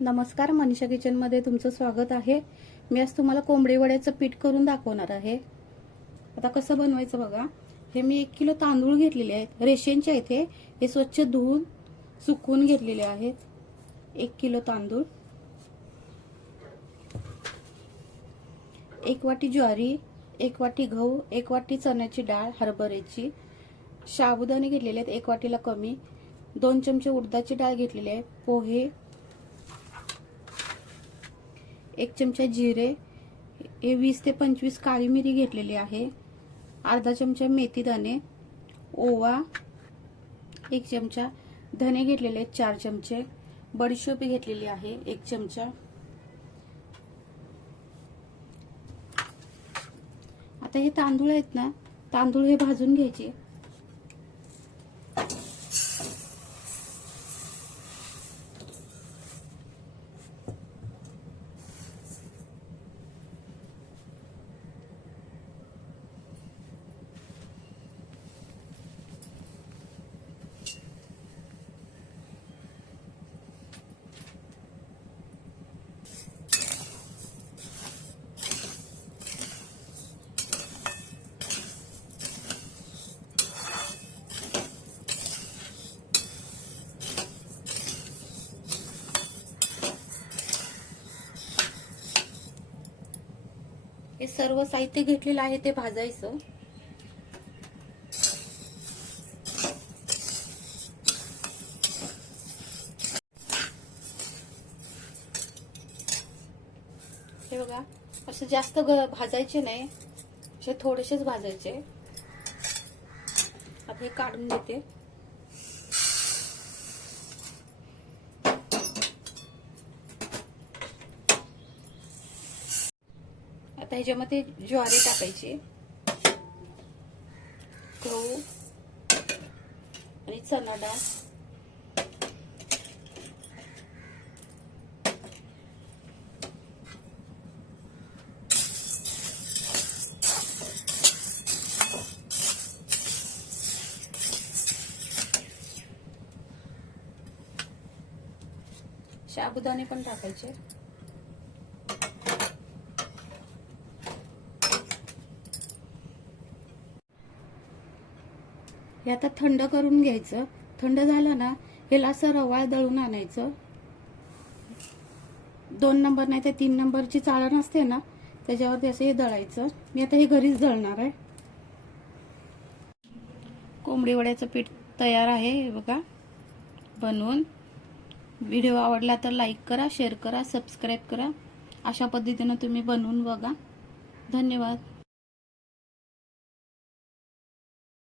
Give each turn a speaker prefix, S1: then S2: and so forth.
S1: नमस्कार मनीषा किचनमध्ये तुमचं स्वागत आहे. मी आज तुम्हाला कोंबडी वड्याचं पीठ करून दाखवणार आहे. आता कसं बनवायचं बघा. हे मी एक किलो तांदूळ घेतलेले आहेत. रेशनचे आहेत हे. हे स्वच्छ धुवून सुकवून घेतलेले आहेत. एक किलो तांदूळ. एक वाटी ज्वारी एक वाटी गहू एक वाटी चण्याची डाळ हरभऱ्याची. साबुदाणे घेतलेले आहेत. एक वाटीला कमी. दोन चमचे उडदाची डाळ घेतलेली आहे. पोहे एक चमचा जिरे हे वीस ते पंचवीस काळी मिरी घेतलेली आहे. अर्धा चमचा मेथीदाणे ओवा एक चमचा धने घेतलेले आहेत चार चमचे. बडीशोप घेतलेली आहे एक चमचा. आता हे तांदूळ आहेत ना तांदूळ हे भाजून घ्यायचे. हे सर्व साहित्य घेतलेलं आहे ते भाजायचं. हे बघा असं जास्त भाजायचे नाही असे थोडेसेच भाजायचे. आता हे काढून देते आता ह्याच्यामध्ये ज्वारी टाकायची. गहू आणि चना डाळ साबुदाणे पण टाकायचे. हे आता थंड करून घ्यायचं. थंड झालं ना हेला असं रवाळ दळून आणायचं. दोन नंबर नाही तर तीन नंबरची चाळण असते ना त्याच्यावरती असं हे दळायचं. मी आता हे घरीच दळणार आहे. कोंबडी वड्याचं पीठ तयार आहे बघा. बनवून. व्हिडिओ आवडला तर लाईक करा शेअर करा सबस्क्राईब करा. अशा पद्धतीनं तुम्ही बनवून बघा. धन्यवाद.